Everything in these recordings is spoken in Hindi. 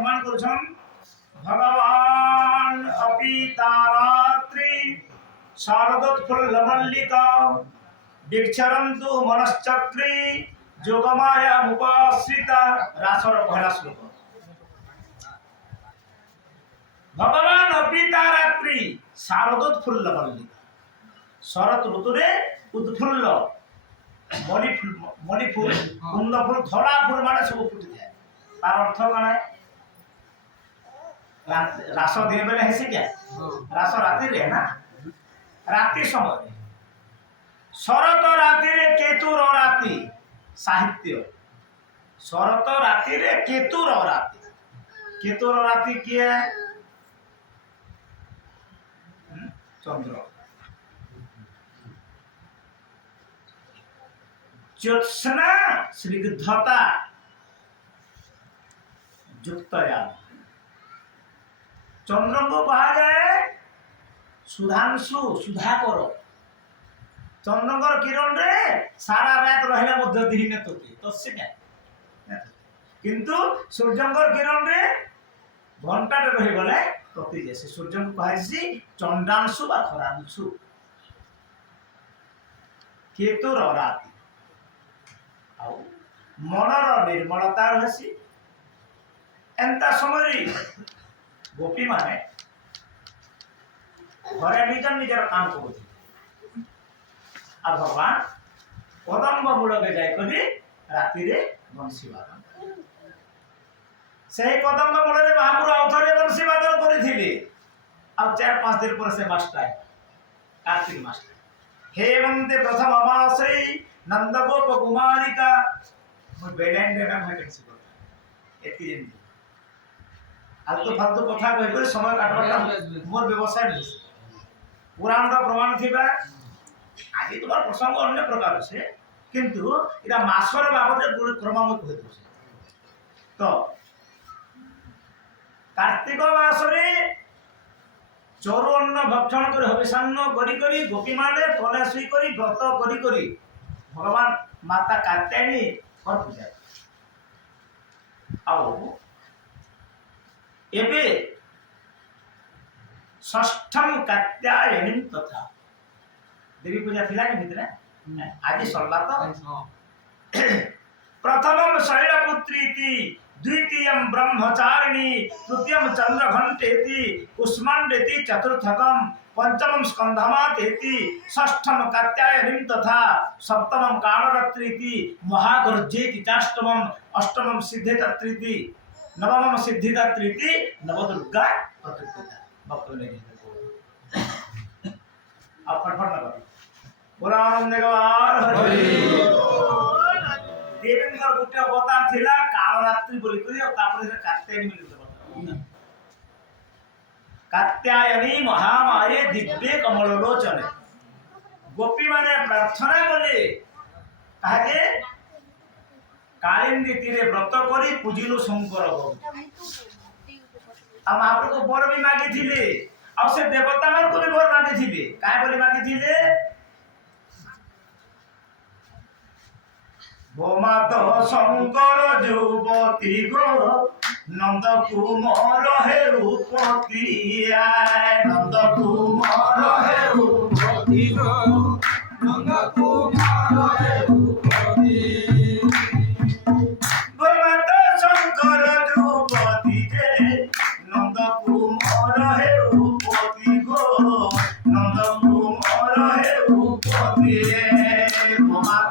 प्रमाण करुछन भगवान अपि तारात्रि शारदोत्फुल्ल मल्लिका विक्षरन्तु मनश्चक्री जोगमाया मुपाश्रिता। रासर पहला श्लोक। भगवान अपि तारात्रि शारदोत्फुल्ल मल्लिका शरत ऋतु रे उत्फुल्ल मणि फूल कुंद फूल धला फूल माने सब फुटी जाए। तार अर्थ कौन है? रास दिन बेले है क्या? रास राति रे ना, राति समय शरत राति रे केतुर राति साहित्य। शरत राति रे केतुर राति। केतुर राति किए? चंद्र। ज्योत्स्ना स्निग्धता युक्तया। चंद्र को कहा जाए सुधांशु सुधाकर। चंद्रकर किरण रे सारा रात रहले मध्य दिन तोते तस्य क्या किंतु सूर्यकर किरण रे घंटा रही गले तोते जैसे सूर्य को कहा चंडांशु बा खरांशु। केतुर राति आउ मनर निर्मलता रही। एंता समय गोपी माने घरे निजर निजर काम करुथि। आ भगवान कदम्ब मूलके जाइकरी राति रे बंशी बादन। से कदम्ब मूल रे महापुर आउथरे बंशी बादन करिथिले। आ 4-5 दिन पर से मास्टर कार्तिक मास्टर हेमंते प्रथम अमासै नंदगोप कुमारिका मो बेलेन देना मैं कैसे करता एति दिन आलतू फालतू कथा कहि समय काटबा मोर व्यवसाय नहीं। पुराण रो प्रमाण थिबा आगे तुम्हार प्रसंग अन्य प्रकार से किंतु इरा मासर बाबद गुरु क्रम में कहि दो। तो कार्तिक मास रे चोर अन्न भक्षण कर हविषान्न करी करी गोपी माने तले सुई करी व्रत करी करी भगवान माता कात्यायनी कर पूजा। आओ एबे षष्ठम कात्यायनी तथा देवी पूजा थिला कि मित्र आज सरला तो प्रथमम शैलपुत्रीति द्वितीयम ब्रह्मचारिणी तृतीयम चंद्रघंटेति कुष्मांडेति चतुर्थकम पंचमम स्कंधमातेति षष्ठम कात्यायनी तथा सप्तमम कालरात्रीति महागर्जेति चाष्टमम अष्टमम सिद्धिदात्रीति नवमम सिद्धिदात्रीति नवदुर्गा प्रतिष्ठिता। भक्त ने आप फटफट लगा पुराण गवार हरि देवेंद्र गुटे अवतार थिला कालरात्रि बोली करी और तापर से कात्यायनी मिल गया। कात्यायनी महामाये दिव्य कमल लोचने गोपी माने प्रार्थना कले ताके कालिंदी तीरे व्रत करी पूजिलु शंकर गो आ महाप्रभु को बर भी मागी थिले आ से देवता मान को भी बर मागी थिले काय बोली मागी थिले गोमात शंकर युवती गो नंद कुमार हे रूपती आय नंद कुमार हे रूपती गो नंद कुमार हे रूपती गोमात शंकर युवती जे नंद कुमार हे रूपती गो नंद कुमार हे रूपती गोमात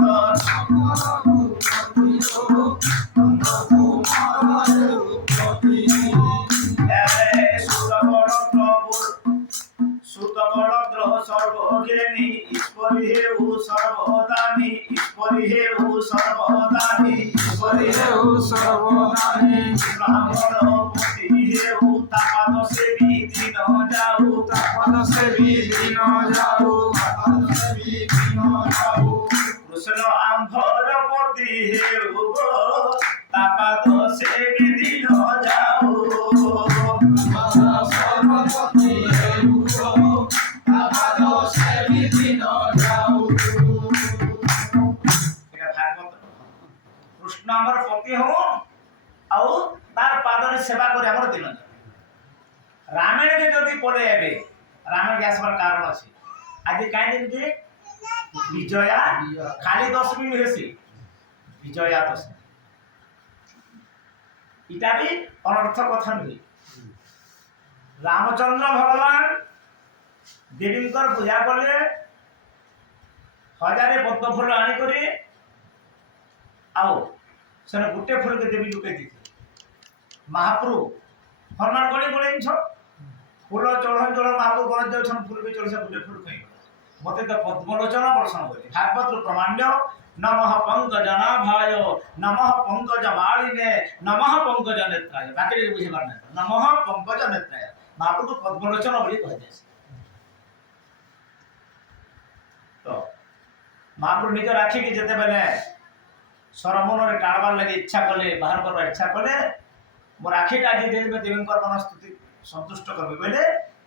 सर्वज्ञानी ईश्वरी हे सर्वदानी ईश्वरी हे सर्वदानी ईश्वरी हे सर्वदानी ब्राह्मणपति हे तापद से भी दिन जाऊ तापद से भी दिन जाऊ तापद से भी दिन जाऊ कृष्ण आंभरपति हे तापद से भी दिन जाऊ सर्वपति हे कृष्ण आमर पति हो आउ तार पादर सेवा सेवा करे हमर दिन रामेण के जदि पड़े एबे रामेण के आसबार कारण अछि आज काई दिन के विजया खाली दशमी हेसी विजया दशमी इटा भी अनर्थ कथा नहीं। रामचंद्र भगवान देवींकर पूजा कले हजारे पद्म फूल आनी करी आओ सेने गुटे फूल के देवी लुके दी महाप्रभु हनुमान गली गले छ फूल चढ़न चढ़ महाप्रभु गण जाउछन फूल के चढ़ से गुटे फूल कहि मते तो पद्मलोचना दर्शन करे भागवत प्रमाण्य नमः पंकजनाभाय नमः पंकजमालिने नमः पंकज नेत्राय बाकी बुझे पारना नमः पंकज नेत्राय महाप्रभु पद्मलोचन बोली कह जाय तो महाप्रभु निज राखी के जते बेले सरमन रे टाड़बार लगे इच्छा कले बाहर करबा इच्छा कले मो राखी टाजी देबे देवी कर मन स्तुति संतुष्ट करबे बेले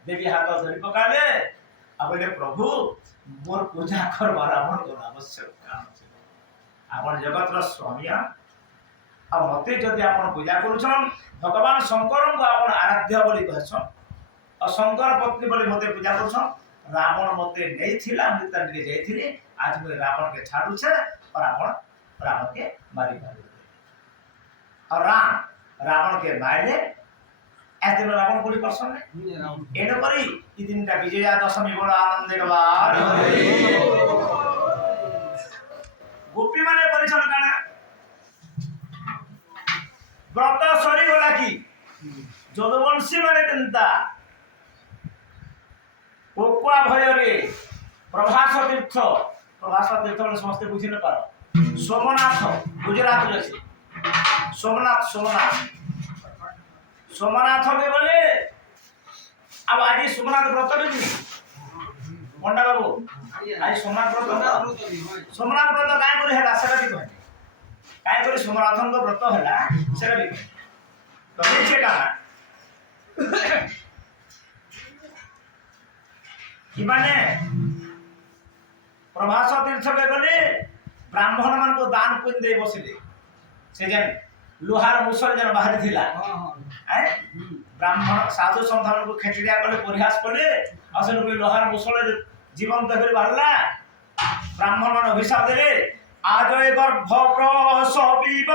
देवी हाथ धरि पकाले आ बोले प्रभु मोर पूजा करबार आपन को आवश्यक काम छै आपन जगत रो स्वामिया आ मते जदि आपन पूजा करूछन भगवान शंकर को आपन आराध्य बोली कहछन और शंकर पत्नी बोली मते पूजा करूछन रावण मते नहीं थिला मृत्यु के जाइथिली आज मैं रावण के छाड़ू छे और आपन रावण के मारी मारी और रावण के मारले एते रावण बोली करसन ने एनो करी ई दिन का विजया दशमी बड़ा आनंद गवार गोपी माने परिचय काना व्रत सरी गला की जदवंशी माने चिंता कोकुआ भय रे प्रभास तीर्थ में समस्त बुझी न पार सोमनाथ गुजरात रे सोमनाथ के बोले अब आज सोमनाथ व्रत भी पंडा बाबू आज सोमनाथ व्रत काय करे हेला सेरा भी कहे काय करे सोमनाथन को व्रत हेला सेरा भी तो देखिए का कि माने प्रभास तीर्थ के गले ब्राह्मण मान को दान पुण्य दे बसिले से जन लोहार मुसल जन बाहर थिला हैं ब्राह्मण साधु संतान को खेचड़िया गले परिहास कले असन को लोहार मुसल जीवन तक बाहरला ब्राह्मण मान अभिशाप देले आज गर्भ प्रसविब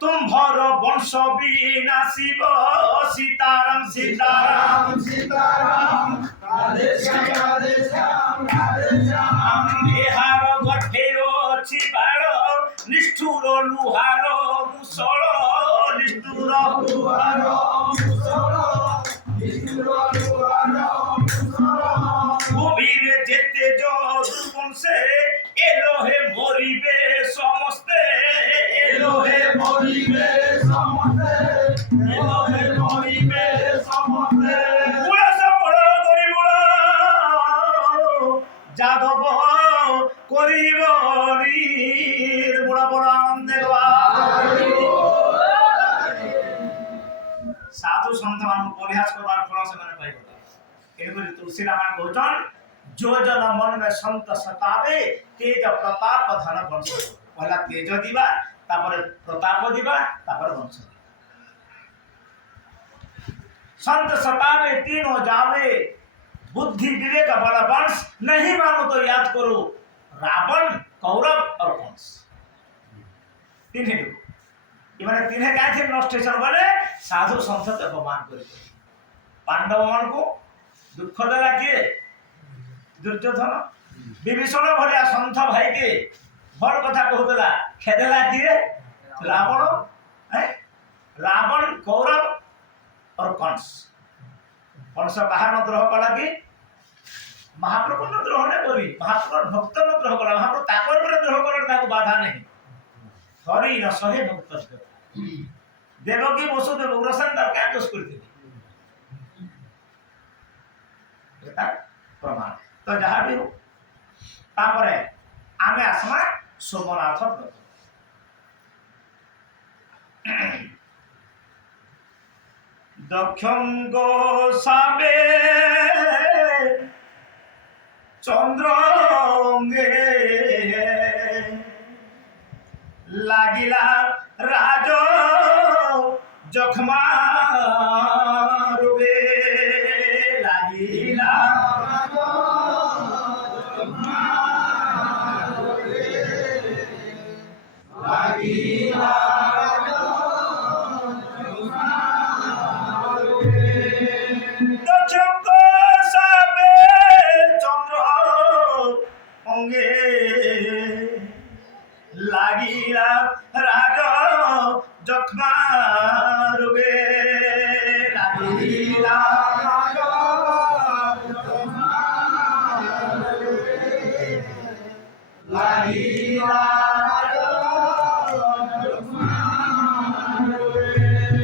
तुम्भर वंश विनाशिब सीताराम सीताराम सीताराम राधे श्याम राधे श्याम राधे श्याम बिहार गर्भे अछि बाळ निष्ठुर लुहार मुसळ निष्ठुर लुहार मुसळ निष्ठुर लुहार मुसळ गभीरे जेते যদুবংশে এলোহে মরিবে সমস্তে এলোহে মরিবে সমস্তে এলোহে মরিবে সমস্তে পুরসা পড় করিব যাদব করিব নীর বড় বড় আনন্দে সাধু সন্ত মান পরিহাস করবার ফল সেমানে পাইব এরকম তুলসী রামায়ণ কৌচন जो जन मन में संत सतावे तेज प्रताप धन वंश पहला तेज दिबा तापर प्रताप दिबा तापर वंश संत सतावे तीनों जावे बुद्धि विवेक बल वंश नहीं मानो तो याद करो रावण कौरव और कंस तीन इमाने तीन क्या थे नष्टेशन बोले साधु संत अपमान करे पांडव मन को दुख देला किए दुर्योधन विभीषण भलिया संत भाई के बड़ कथा कहूला खेदेला किए रावण रावण कौरव और कंस कंस बाहर न द्रोह कला कि महाप्रभु न द्रोह ने करी महाप्रभु भक्त न द्रोह कला महाप्रभु ताकर पर द्रोह करन ताको बाधा नहीं हरि न सहे भक्त देवकी वसुदेव उग्रसेन तार क्या दोष करथि एता प्रमाण तो जहाँ भी हो तापरे आमे आसमा सोमनाथ व्रत दक्षं गोसाबे चंद्रंगे लागिला राज जखमा দক্ষক সাবে চন্দ্র অঙ্গে লাগিলা রাগ যক্ষ্মা রোগে লাগিলা রাগ লাগিলা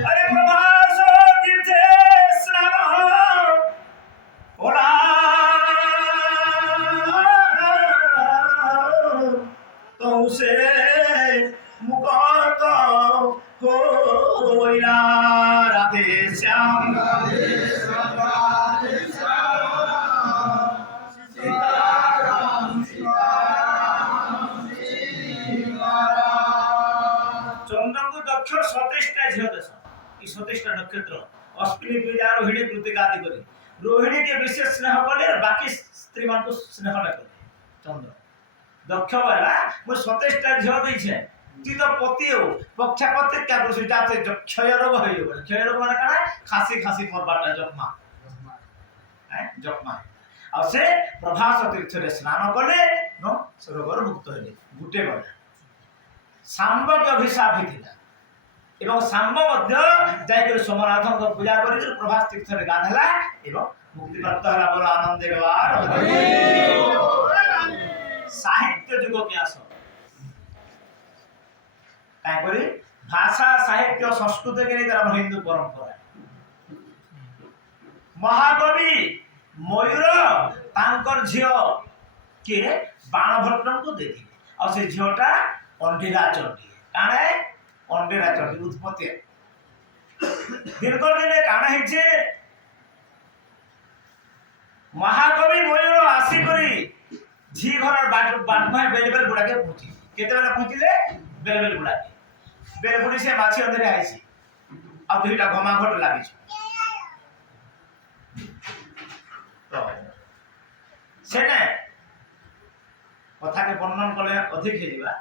अरे प्रभास तीर्थे स्नान ओला तो उसे मुक्त होइला राधे श्याम चंद्रको दक्ष 27टा झियो देश ई 27टा नक्षत्र अश्विनी पूजा रोहिणी कृतिका आदि करी रोहिणी के विशेष स्नेह कले बाकी स्त्री मान को स्नेह न करे चंद्र दक्ष वाला मो 27टा झियो दै छे ती तो पति हो पक्षापति क्या कर जाते क्षय रोग होइयो क्षय रोग माने काना खासी खासी परबाटा जक्मा है जक्मा आ से प्रभास तीर्थ रे स्नान कले नो रोगर मुक्त होले गुटे गला सांब के अभिशाप हिथिला एवं सांब मध्य जायकर सोमनाथ को पूजा करी प्रभास तीर्थ रे गाधला एवं मुक्ति प्राप्त होला बोल आनंद व्यवहार साहित्य जुग के आस काय करी भाषा साहित्य संस्कृत के लिए हम हिंदू परंपरा महाकवि मयूर तांकर झियो के बाणभट्टन को देखिले और से झियोटा अंडीरा चंडी काणे अंडीरा चंडी उत्पत्ति दीर्घ दिने काणे हिचे महाकवि मयूर आसी करी झी घर बाट भाई बेलबेल गुडा के पहुंची केते बेला पहुंचीले बेलबेल गुडा के बेलबुडी से माछी अंदर आइसी आ दुईटा घमाघट लागि तो सेने कथा के वर्णन कले अधिक हे दिबा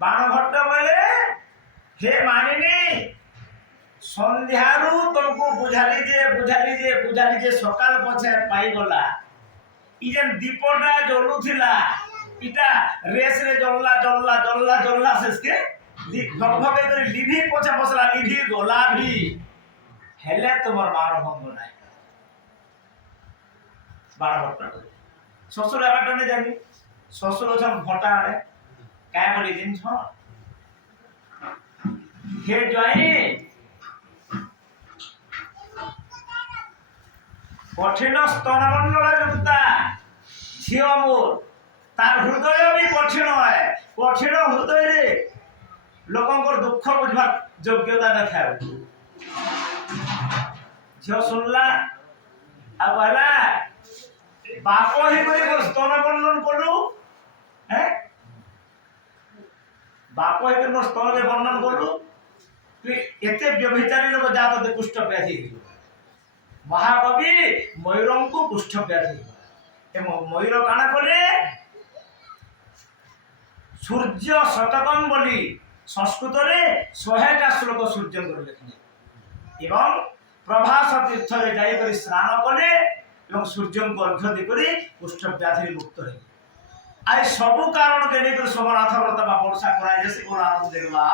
बाणभट्ट बोले हे मानिनी संध्यारू तुमको बुझाली जे सकाल पछे पाई गला ई जेन दीपटा जलुथिला इटा रेस रे जल्ला सेसके लगभग कर लिभि पछे बसला लिभि गला भी हेले तुमर मान भंग नाही बाणभट्ट ससुर बाट ने जानी ससुर छम भटा आड़े काय बोली दिन छ हे जई कठिन स्तनमंडल युक्ता झियो मोर तार हृदय भी कठिन है कठिन हृदय रे लोकंकर दुख बुझवा योग्यता न था झियो सुनला आ कहला बाप ही करी स्तनमंडन कलु हैं बाप ही करी स्तन के वर्णन कलु एते व्यभिचारी लोक जात दे कुष्ठ व्याधि महाकवि मयूरं को कुष्ठ व्याधि एवं मयूर काना करे सूर्य शतकम बोली संस्कृत रे 100टा श्लोक सूर्य को लिखले एवं प्रभास तीर्थ रे जाई करी स्नान कले एवं सूर्य को अर्घ्य दे करी कुष्ठ व्याधि मुक्त है आई सब कारण के लेकर सोमनाथ व्रत बा वर्षा कराय जैसे को आनंद देवा